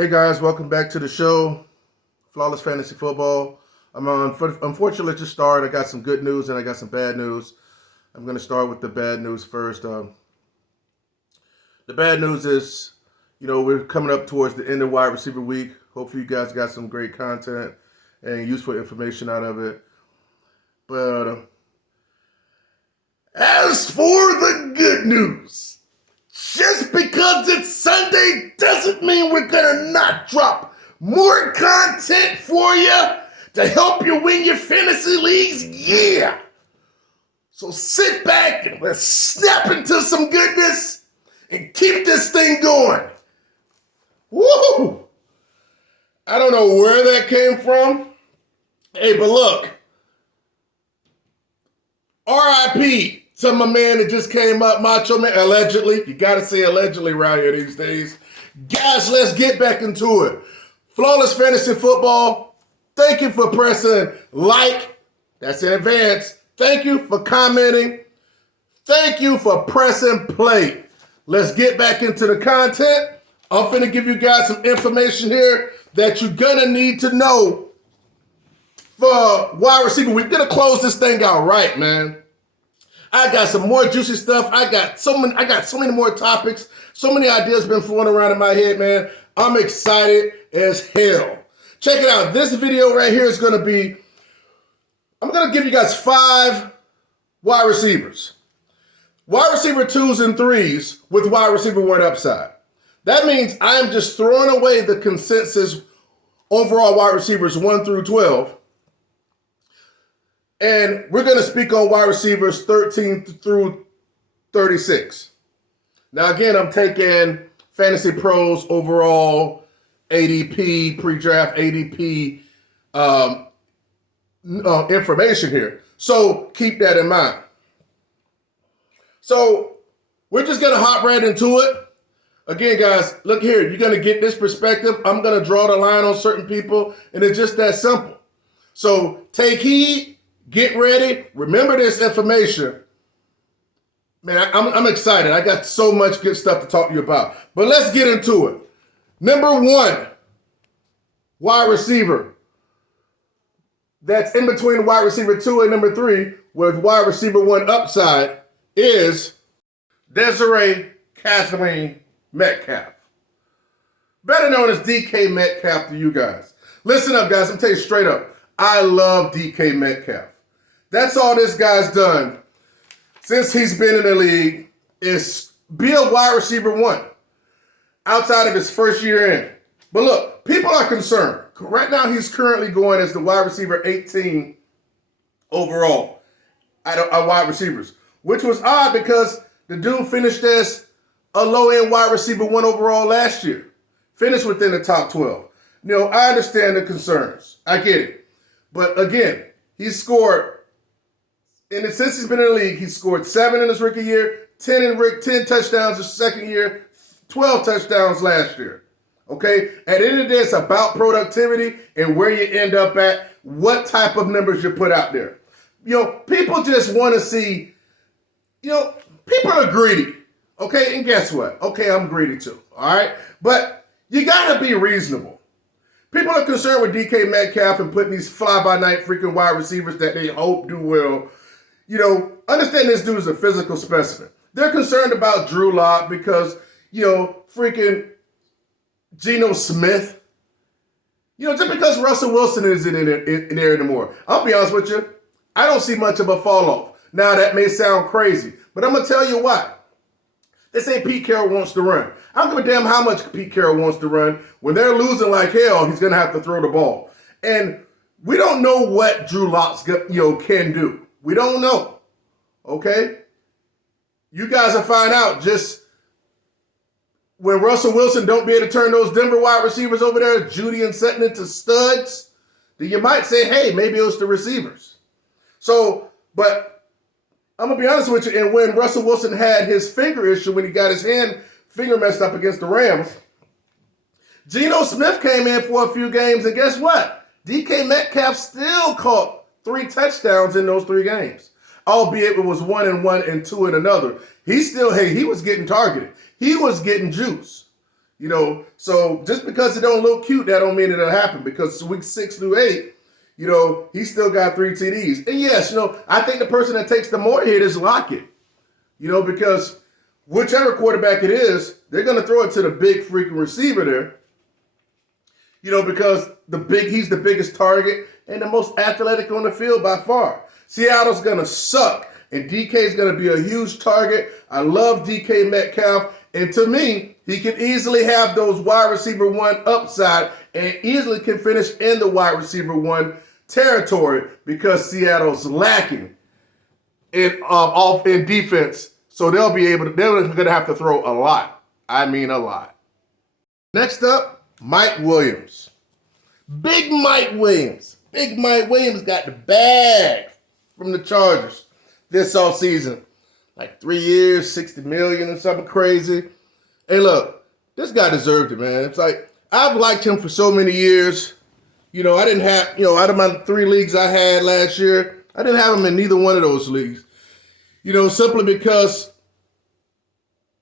Hey guys, welcome back to the show, Flawless Fantasy Football. Unfortunately to start, I got some good news and I got some bad news. I'm going to start with the bad news first. The bad news is, we're coming up towards the end of wide receiver week. Hopefully you guys got some great content and useful information out of it. But as for the good news, just because it's Sunday doesn't mean we're going to not drop more content for you to help you win your fantasy leagues. Yeah. So sit back and let's snap into some goodness and keep this thing going. Woo! I don't know where that came from. Hey, but look. R.I.P. to my man that just came up, Macho Man, allegedly. You got to say allegedly around here these days. Guys, let's get back into it. Flawless Fantasy Football, thank you for pressing like. That's in advance. Thank you for commenting. Thank you for pressing play. Let's get back into the content. I'm finna give you guys some information here that you're gonna need to know for wide receiver. We're gonna close this thing out right, man. I got some more juicy stuff. I got so many more topics. So many ideas been flowing around in my head, man. I'm excited as hell. Check it out. This video right here is going to be, I'm going to give you guys 5 wide receivers. Wide receiver 2s and 3s with wide receiver 1 upside. That means I'm just throwing away the consensus overall wide receivers 1 through 12. And we're going to speak on wide receivers 13 through 36. Now, again, I'm taking Fantasy Pros overall ADP, pre-draft ADP information here. So keep that in mind. So we're just going to hop right into it. Again, guys, look here. You're going to get this perspective. I'm going to draw the line on certain people, and it's just that simple. So take heed. Get ready. Remember this information. Man, I'm excited. I got so much good stuff to talk to you about. But let's get into it. Number 1, wide receiver. That's in between wide receiver 2 and number 3 with wide receiver 1 upside is Desiree Kathleen Metcalf. Better known as DK Metcalf to you guys. Listen up, guys. I'm telling you straight up. I love DK Metcalf. That's all this guy's done since he's been in the league is be a wide receiver 1 outside of his first year in. But look, people are concerned. Right now, he's currently going as the wide receiver 18 overall at wide receivers, which was odd because the dude finished as a low-end wide receiver 1 overall last year. Finished within the top 12. I understand the concerns. I get it. But again, he scored. And since he's been in the league, he scored 7 in his rookie year, 10 touchdowns his second year, 12 touchdowns last year. Okay? At the end of the day, it's about productivity and where you end up at, what type of numbers you put out there. People just want to see, people are greedy. Okay? And guess what? Okay, I'm greedy too. All right? But you got to be reasonable. People are concerned with DK Metcalf and putting these fly-by-night freaking wide receivers that they hope do well. Understand this dude is a physical specimen. They're concerned about Drew Lock because, freaking Geno Smith. Just because Russell Wilson isn't in there anymore. I'll be honest with you, I don't see much of a fall off. Now, that may sound crazy, but I'm going to tell you why. They say Pete Carroll wants to run. I don't give a damn how much Pete Carroll wants to run. When they're losing like hell, he's going to have to throw the ball. And we don't know what Drew Lock can do. We don't know, okay? You guys will find out just when Russell Wilson don't be able to turn those Denver wide receivers over there, Judy and Sutton, into studs, then you might say, hey, maybe it was the receivers. So, but I'm going to be honest with you, and when Russell Wilson had his finger issue, when he got his finger messed up against the Rams, Geno Smith came in for a few games, and guess what? DK Metcalf still caught 3 touchdowns in those 3 games. Albeit it was 1 in one and 2 in another. He was getting targeted. He was getting juice. So just because it don't look cute, that don't mean it'll happen. Because week 6 through 8, he still got 3 TDs. And yes, I think the person that takes the more hit is Lockett. Because whichever quarterback it is, they're going to throw it to the big freaking receiver there. Because he's the biggest target and the most athletic on the field by far. Seattle's going to suck, and DK is going to be a huge target. I love DK Metcalf, and to me, he can easily have those wide receiver 1 upside and easily can finish in the wide receiver 1 territory because Seattle's lacking in defense. So they're going to have to throw a lot. I mean a lot. Next up, Mike Williams. Big Mike Williams. Big Mike Williams got the bag from the Chargers this offseason. Like 3 years, $60 million or something crazy. Hey, look, this guy deserved it, man. It's like, I've liked him for so many years. I didn't have, out of my 3 leagues I had last year, I didn't have him in neither one of those leagues. Simply because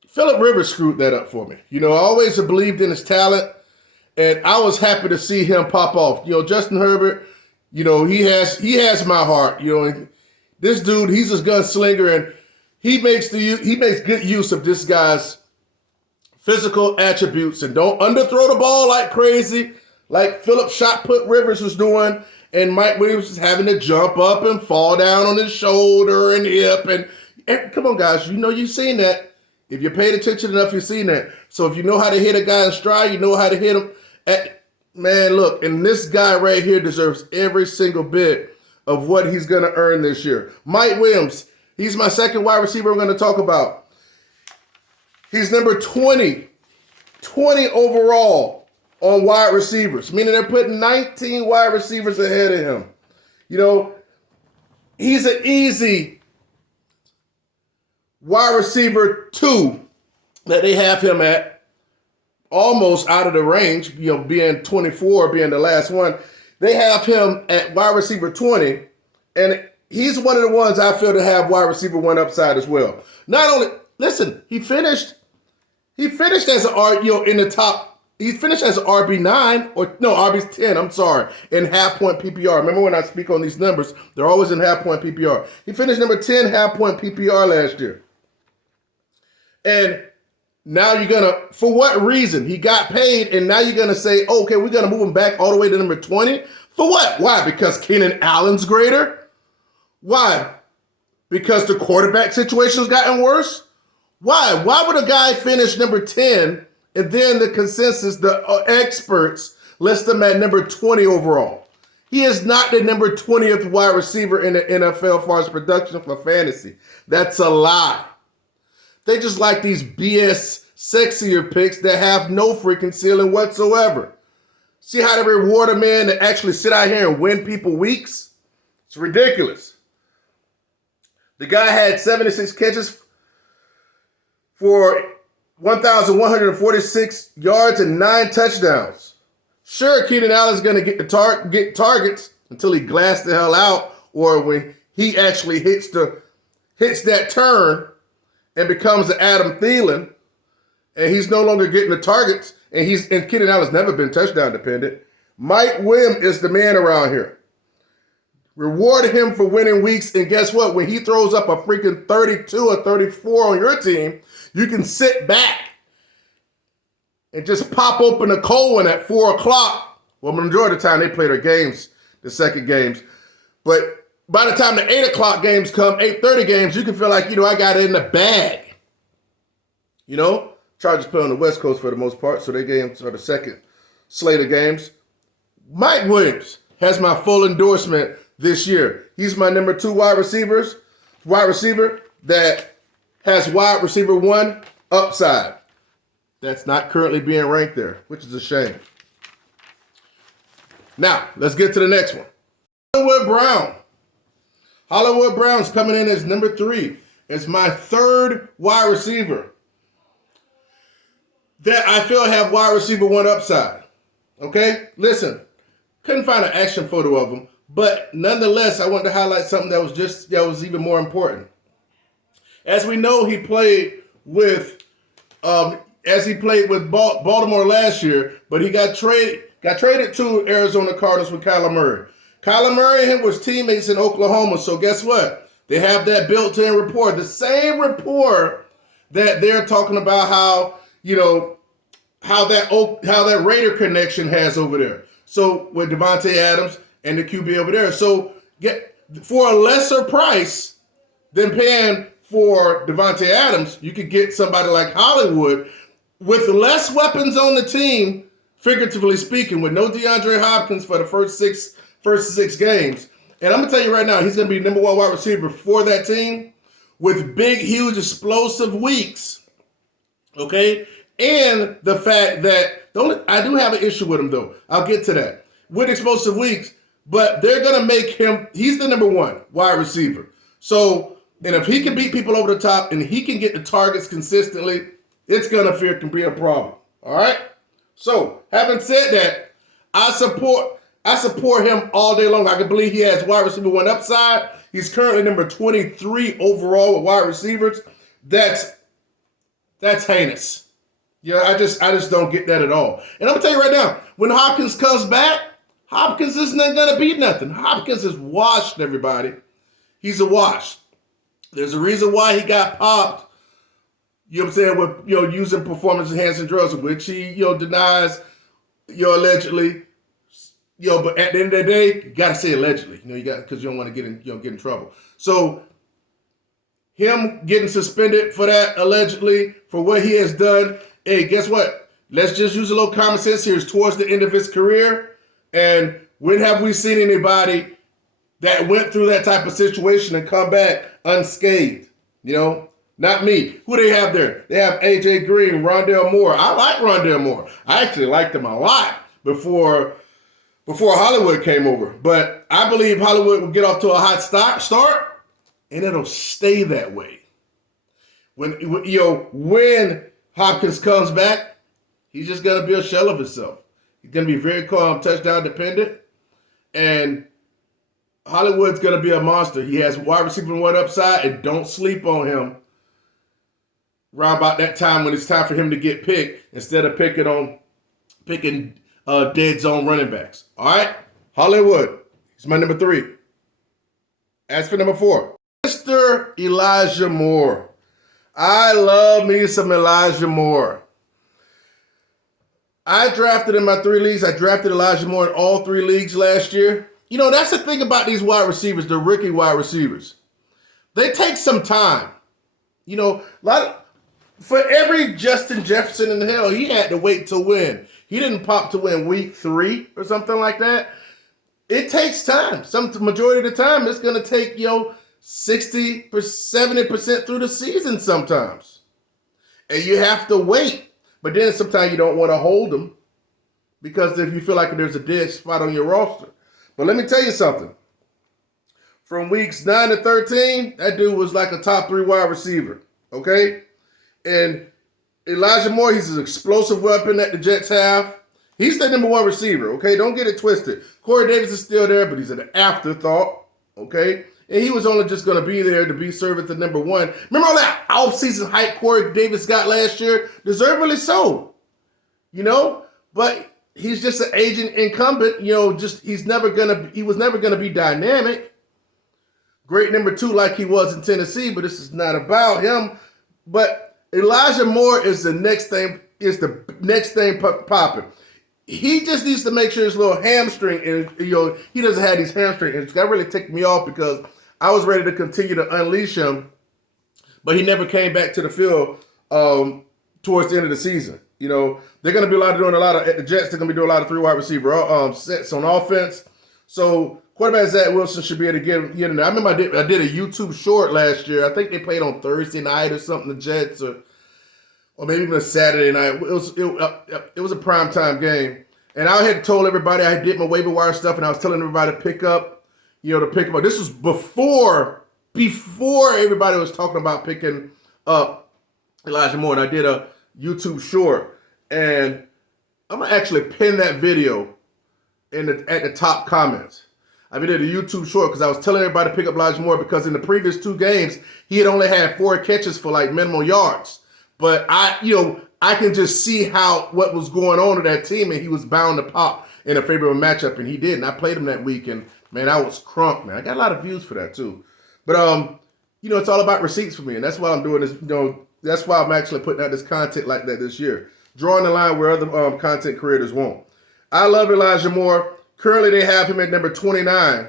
Phillip Rivers screwed that up for me. I always have believed in his talent, and I was happy to see him pop off. Justin Herbert, he has my heart. This dude, he's a gunslinger, and he makes good use of this guy's physical attributes, and don't underthrow the ball like crazy, like Phillip shot put Rivers was doing, and Mike Williams is having to jump up and fall down on his shoulder and hip. And come on, guys, you've seen that. If you paid attention enough, you've seen that. So if you know how to hit a guy in stride, you know how to hit him. Man, look, and this guy right here deserves every single bit of what he's going to earn this year. Mike Williams, he's my second wide receiver I'm going to talk about. He's number 20 overall on wide receivers, meaning they're putting 19 wide receivers ahead of him. He's an easy wide receiver 2 that they have him at, almost out of the range, being 24, being the last one. They have him at wide receiver 20, and he's one of the ones I feel to have wide receiver 1 upside as well. Not only, listen, he finished as an in the top. He finished as an RB9 RB10. I'm sorry, in half-point PPR. Remember when I speak on these numbers, they're always in half-point PPR. He finished number 10 half-point PPR last year. And now you're going to, for what reason? He got paid, and now you're going to say, okay, we're going to move him back all the way to number 20? For what? Why? Because Keenan Allen's greater? Why? Because the quarterback situation's gotten worse? Why? Why would a guy finish number 10 and then the consensus, the experts, list him at number 20 overall? He is not the number 20th wide receiver in the NFL as far as production for fantasy. That's a lie. They just like these BS sexier picks that have no freaking ceiling whatsoever. See how they reward a man to actually sit out here and win people weeks? It's ridiculous. The guy had 76 catches for 1,146 yards and 9 touchdowns. Sure, Keenan Allen's going to get targets until he glass the hell out, or when he actually hits that turn and becomes an Adam Thielen, and he's no longer getting the targets, and Keenan Allen's never been touchdown dependent. Mike Williams is the man around here. Reward him for winning weeks, and guess what? When he throws up a freaking 32 or 34 on your team, you can sit back and just pop open a cold one at 4 o'clock. Well, majority of the time they play their games, the second games. But by the time the 8 o'clock games come, 8:30 games, you can feel like, I got it in the bag. Chargers play on the West Coast for the most part, so their games are the second slate of games. Mike Williams has my full endorsement this year. He's my number 2 wide receiver that has wide receiver 1 upside. That's not currently being ranked there, which is a shame. Now, let's get to the next one. Hollywood Brown. Hollywood Brown's coming in as number 3. It's my 3rd wide receiver that I feel have wide receiver 1 upside. Okay? Listen, couldn't find an action photo of him, but nonetheless, I wanted to highlight something that was even more important. As we know, he played with as he played with Baltimore last year, but he got traded to Arizona Cardinals with Kyler Murray. Kyler Murray and him was teammates in Oklahoma, so guess what? They have that built-in rapport. The same rapport that they're talking about how that Raider connection has over there. So with Devontae Adams and the QB over there. So for a lesser price than paying for Devontae Adams, you could get somebody like Hollywood with less weapons on the team, figuratively speaking, with no DeAndre Hopkins for the first six games. And I'm going to tell you right now, he's going to be number one wide receiver for that team with big, huge, explosive weeks. Okay? And the fact that, I do have an issue with him, though. I'll get to that. With explosive weeks, but they're going to make him, he's the number one wide receiver. So, and if he can beat people over the top and he can get the targets consistently, it's going to be a problem. All right? So, having said that, I support him all day long. I can believe he has wide receiver one upside. He's currently number 23 overall with wide receivers. That's heinous. Yeah, I just don't get that at all. And I'm gonna tell you right now, when Hopkins comes back, Hopkins isn't gonna be nothing. Hopkins is washed, everybody. He's a wash. There's a reason why he got popped. You know what I'm saying? With using performance-enhancing drugs, which he denies. Allegedly. But at the end of the day, you gotta say allegedly. Because you don't want to get in trouble. So him getting suspended for that allegedly for what he has done. Hey, guess what? Let's just use a little common sense here. It's towards the end of his career, and when have we seen anybody that went through that type of situation and come back unscathed? Not me. Who they have there? They have A.J. Green, Rondale Moore. I like Rondale Moore. I actually liked him a lot before Hollywood came over. But I believe Hollywood will get off to a hot start, and it'll stay that way. When Hopkins comes back, he's just going to be a shell of himself. He's going to be very calm, touchdown dependent, and Hollywood's going to be a monster. He has wide receiver one upside, and don't sleep on him around about that time when it's time for him to get picked instead of picking dead zone running backs. All right? Hollywood. He's my number 3. As for number 4, Mr. Elijah Moore. I love me some Elijah Moore. I drafted in my 3 leagues. I drafted Elijah Moore in all 3 leagues last year. That's the thing about these wide receivers, the rookie wide receivers. They take some time. For every Justin Jefferson in hell, he had to wait to win. He didn't pop to win week 3 or something like that. It takes time. Majority of the time, it's going to take, 60%, 70% through the season sometimes. And you have to wait. But then sometimes you don't want to hold them because if you feel like there's a dead spot on your roster. But let me tell you something. From weeks 9 to 13, that dude was like a top 3 wide receiver. Okay? And Elijah Moore, he's an explosive weapon that the Jets have. He's the number 1 receiver, okay? Don't get it twisted. Corey Davis is still there, but he's an afterthought, okay? And he was only just going to be there to be served at the number 1. Remember all that offseason hype Corey Davis got last year? Deservedly so, But he's just an aging incumbent, he was never going to be dynamic. Great number 2 like he was in Tennessee, but this is not about him. But Elijah Moore is the next thing popping. He just needs to make sure his little hamstring is, he doesn't have these hamstring injuries. That really ticked me off because I was ready to continue to unleash him, but he never came back to the field towards the end of the season. They're going to be at the Jets, they're going to be doing a lot of 3 wide receiver sets on offense. So quarterback Zach Wilson should be able to get in there. I remember I did a YouTube short last year. I think they played on Thursday night or something, the Jets, or maybe even a Saturday night. It was a primetime game. And I had told everybody I did my waiver wire stuff, and I was telling everybody to pick up. This was before everybody was talking about picking up Elijah Moore. And I did a YouTube short. And I'm going to actually pin that video at the top comments. I did a YouTube short because I was telling everybody to pick up Elijah Moore because in the previous 2 games, he had only had 4 catches for like minimal yards. But I can just see what was going on to that team, and he was bound to pop in a favorable matchup, and he did. And I played him that week, and man, I was crunk, man. I got a lot of views for that too. But it's all about receipts for me, and that's why I'm doing this. That's why I'm actually putting out this content like that this year, drawing the line where other content creators won't. I love Elijah Moore. Currently, they have him at number 29,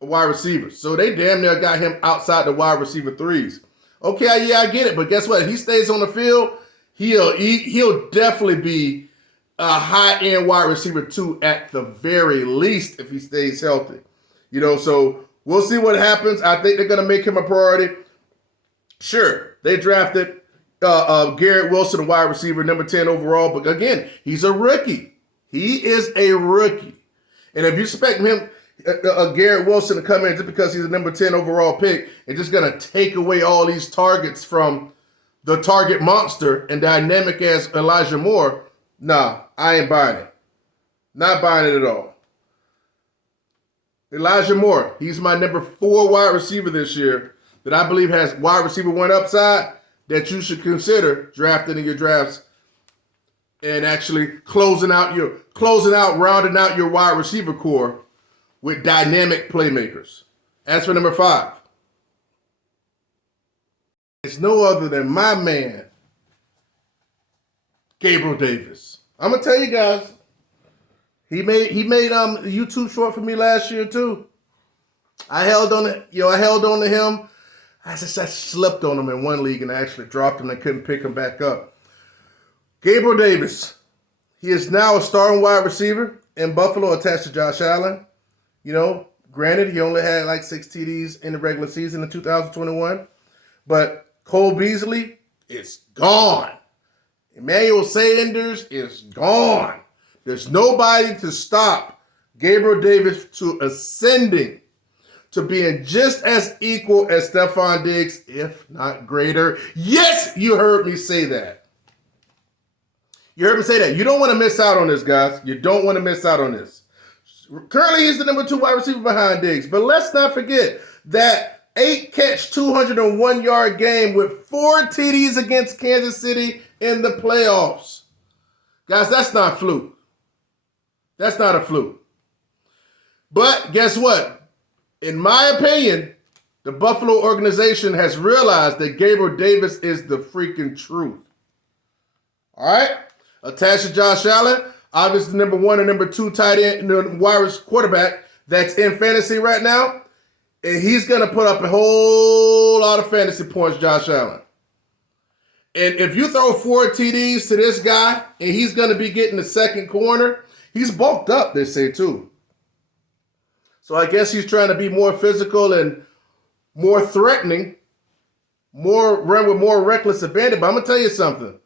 wide receiver. So they damn near got him outside the wide receiver threes. Okay, yeah, I get it, but guess what? If he stays on the field, he'll definitely be a high-end wide receiver 2 at the very least if he stays healthy. So we'll see what happens. I think they're going to make him a priority. Sure, they drafted Garrett Wilson, a wide receiver, number 10 overall, but again, he's a rookie. He is a rookie. And if you expect him, Garrett Wilson, to come in just because he's a number 10 overall pick and just going to take away all these targets from the target monster and dynamic as Elijah Moore, nah, I ain't buying it. Not buying it at all. Elijah Moore, he's my number 4 wide receiver this year that I believe has wide receiver 1 upside that you should consider drafting in your drafts and actually rounding out your wide receiver core with dynamic playmakers. As for number 5, it's no other than my man, Gabriel Davis. I'm gonna tell you guys, he made a YouTube short for me last year too. I held on to him. I slipped on him in one league and I actually dropped him and couldn't pick him back up. Gabriel Davis, he is now a starting wide receiver in Buffalo attached to Josh Allen. Granted, he only had like 6 TDs in the regular season in 2021, but Cole Beasley is gone. Emmanuel Sanders is gone. There's nobody to stop Gabriel Davis to ascending to being just as equal as Stephon Diggs, if not greater. Yes, you heard me say that. You heard me say that. You don't want to miss out on this, guys. You don't want to miss out on this. Currently, he's the number 2 wide receiver behind Diggs. But let's not forget that 8-catch, 201-yard game with 4 TDs against Kansas City in the playoffs. Guys, that's not fluke. That's not a fluke. But guess what? In my opinion, the Buffalo organization has realized that Gabriel Davis is the freaking truth. All right? Attached to Josh Allen, obviously number 1 and number 2 tight end, wide quarterback that's in fantasy right now. And he's going to put up a whole lot of fantasy points, Josh Allen. And if you throw 4 TDs to this guy and he's going to be getting the second corner, he's bulked up, they say, too. So I guess he's trying to be more physical and more threatening, run with more reckless abandon. But I'm going to tell you something.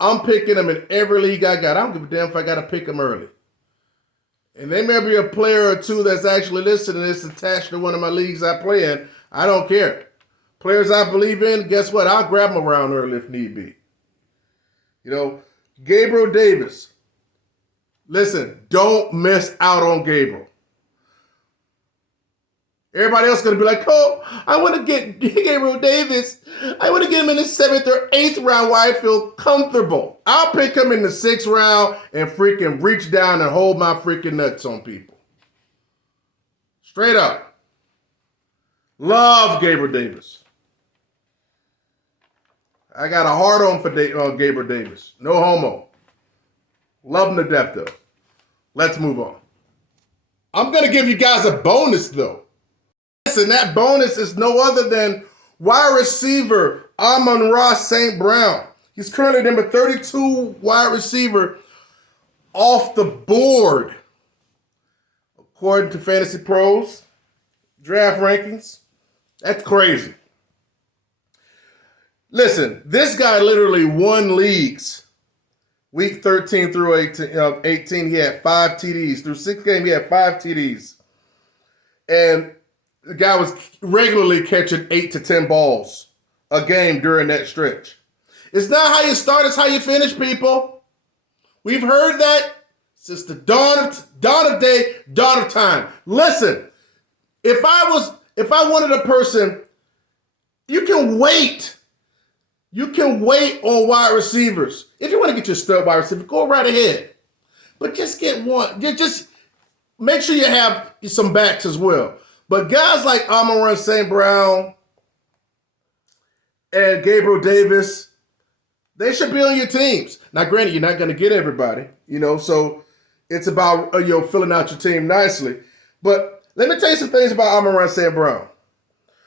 I'm picking him in every league I got. I don't give a damn if I got to pick him early. And there may be a player or two that's actually listening to this attached to one of my leagues I play in. I don't care. Players I believe in, guess what? I'll grab them around early if need be. Gabriel Davis. Listen, don't miss out on Gabriel. Everybody else is going to be like, oh, I want to get Gabriel Davis. I want to get him in the 7th or 8th round where I feel comfortable. I'll pick him in the 6th round and freaking reach down and hold my freaking nuts on people. Straight up. Love Gabriel Davis. I got a hard on for Gabriel Davis. No homo. Love him to death, though. Let's move on. I'm going to give you guys a bonus, though. And that bonus is no other than wide receiver Amon-Ra St. Brown. He's currently number 32 wide receiver off the board, according to Fantasy Pros draft rankings. That's crazy. Listen, this guy literally won leagues. Week 13 through 18, he had 5 TDs. Through 6 games, he had 5 TDs. And the guy was regularly catching 8 to 10 balls a game during that stretch. It's not how you start, it's how you finish, people. We've heard that since the dawn of day, dawn of time. Listen, if I wanted a person, you can wait You can wait on wide receivers. If you want to get your stud wide receiver, go right ahead. But just get one. Just make sure you have some backs as well. But guys like Amon-Ra St. Brown and Gabriel Davis, they should be on your teams. Now, granted, you're not going to get everybody, so it's about filling out your team nicely. But let me tell you some things about Amon-Ra St. Brown.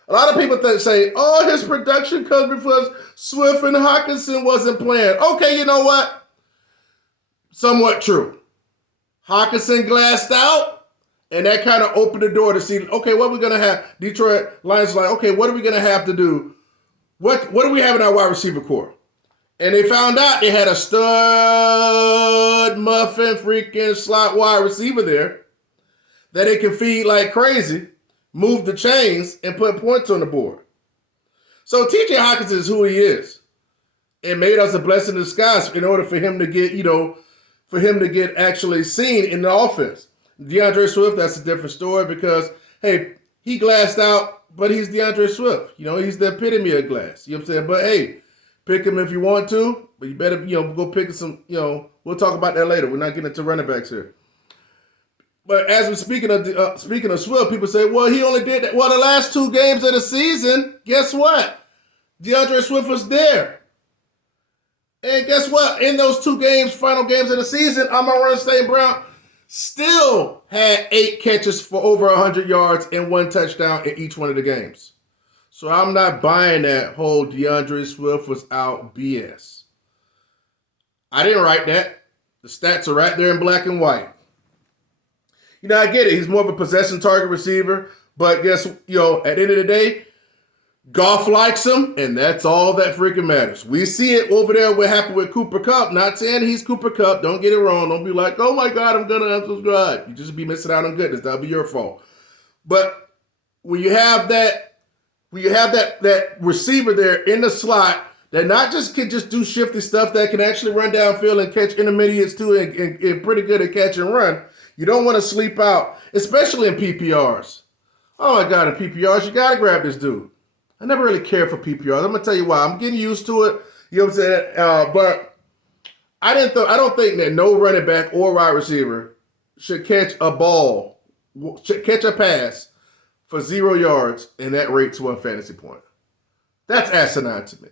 A lot of people say, oh, his production comes because Swift and Hockenson wasn't playing. Okay, you know what? Somewhat true. Hockenson glassed out, and that kind of opened the door to see, okay, what are we going to have? Detroit Lions like, okay, what are we going to have to do? What do we have in our wide receiver core? And they found out they had a stud muffin freaking slot wide receiver there that they can feed like crazy, move the chains, and put points on the board. So TJ Hockenson is who he is. It made us a blessing in disguise in order for him to get, actually seen in the offense. DeAndre Swift, that's a different story because, hey, he glassed out, but he's DeAndre Swift. He's the epitome of glass. You know what I'm saying? But, hey, pick him if you want to, but you better, go pick some, we'll talk about that later. We're not getting into running backs here. But as we're speaking of Swift, people say, well, he only did that. Well, the last 2 games of the season, guess what? DeAndre Swift was there. And guess what? In those 2 games, final games of the season, Amon-Ra St. Brown still had 8 catches for over 100 yards and 1 touchdown in each one of the games. So I'm not buying that whole DeAndre Swift was out BS. I didn't write that. The stats are right there in black and white. I get it. He's more of a possession target receiver. But guess, at the end of the day, Goff likes him, and that's all that freaking matters. We see it over there what happened with Cooper Kupp. Not saying he's Cooper Kupp. Don't get it wrong. Don't be like, oh my God, I'm going to unsubscribe. You just be missing out on goodness. That'll be your fault. But when you have that receiver there in the slot that not just can just do shifty stuff, that can actually run downfield and catch intermediates too, and pretty good at catch and run, you don't want to sleep out, especially in PPRs. Oh my God, in PPRs, you got to grab this dude. I never really cared for PPRs. I'm going to tell you why. I'm getting used to it. You know what I'm saying? But I don't think that no running back or wide receiver should catch a pass for 0 yards and that rates 1 fantasy point. That's asinine to me.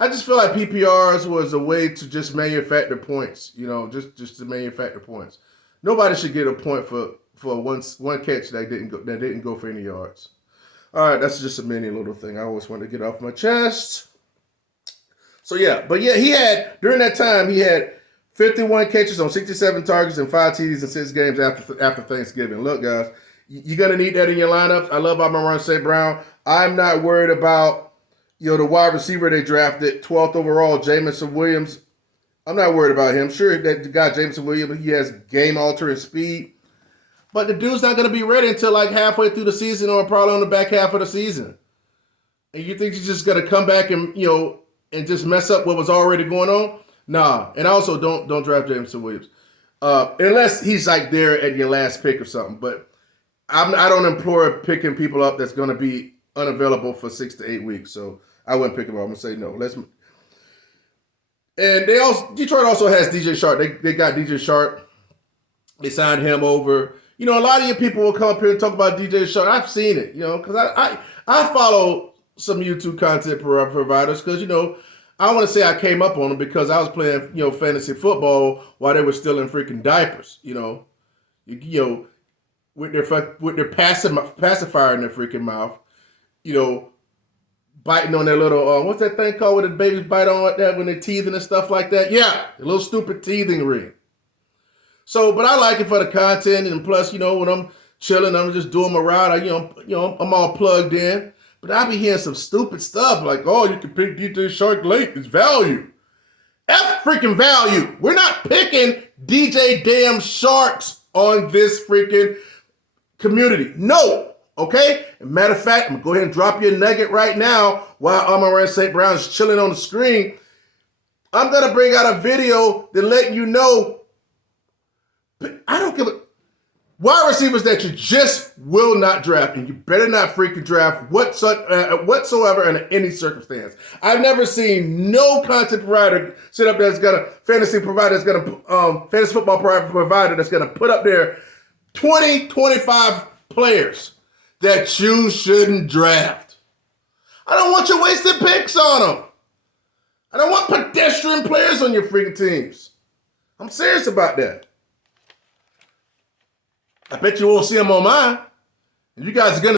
I just feel like PPRs was a way to just manufacture points, just to manufacture points. Nobody should get a point for one catch that didn't go for any yards. All right, that's just a mini little thing I always wanted to get off my chest. So during that time he had 51 catches on 67 targets and 5 TDs in 6 games after Thanksgiving. Look, guys, you're gonna need that in your lineups. I love Amon-Ra St. Brown. I'm not worried about the wide receiver they drafted 12th overall, Jameson Williams. I'm not worried about him. Sure, that the guy Jameson Williams, he has game-altering speed. But the dude's not going to be ready until like halfway through the season or probably on the back half of the season. And you think he's just going to come back and, and just mess up what was already going on? Nah. And also don't draft Jameson Williams. Unless he's like there at your last pick or something. But I don't implore picking people up that's going to be unavailable for 6 to 8 weeks. So I wouldn't pick him up. I'm going to say no. And Detroit also has DJ Sharp. They got DJ Sharp. They signed him over. A lot of you people will come up here and talk about DJ Sharp. I've seen it, because I follow some YouTube content providers because, I want to say I came up on them because I was playing, fantasy football while they were still in freaking diapers, with their pacifier in their freaking mouth, biting on their little, what's that thing called when the babies bite on that when they're teething and stuff like that? Yeah, a little stupid teething ring. So, but I like it for the content, and plus, when I'm chilling, I'm just doing my ride. I'm all plugged in. But I be hearing some stupid stuff like, oh, you can pick DJ Shark late. It's value. F freaking value. We're not picking DJ damn Sharks on this freaking community. No. Okay? Matter of fact, I'm going to go ahead and drop you a nugget right now while Amon-Ra St. Brown is chilling on the screen. I'm going to bring out a video to let you know. I don't give a... wide receivers that you just will not draft, and you better not freaking draft whatsoever under any circumstance. I've never seen no content provider sit up there that's got a fantasy provider that's got a fantasy football provider that's going to put up there 20, 25 players that you shouldn't draft. I don't want your wasted picks on them. I don't want pedestrian players on your freaking teams. I'm serious about that. I bet you won't see them on mine. You guys are going to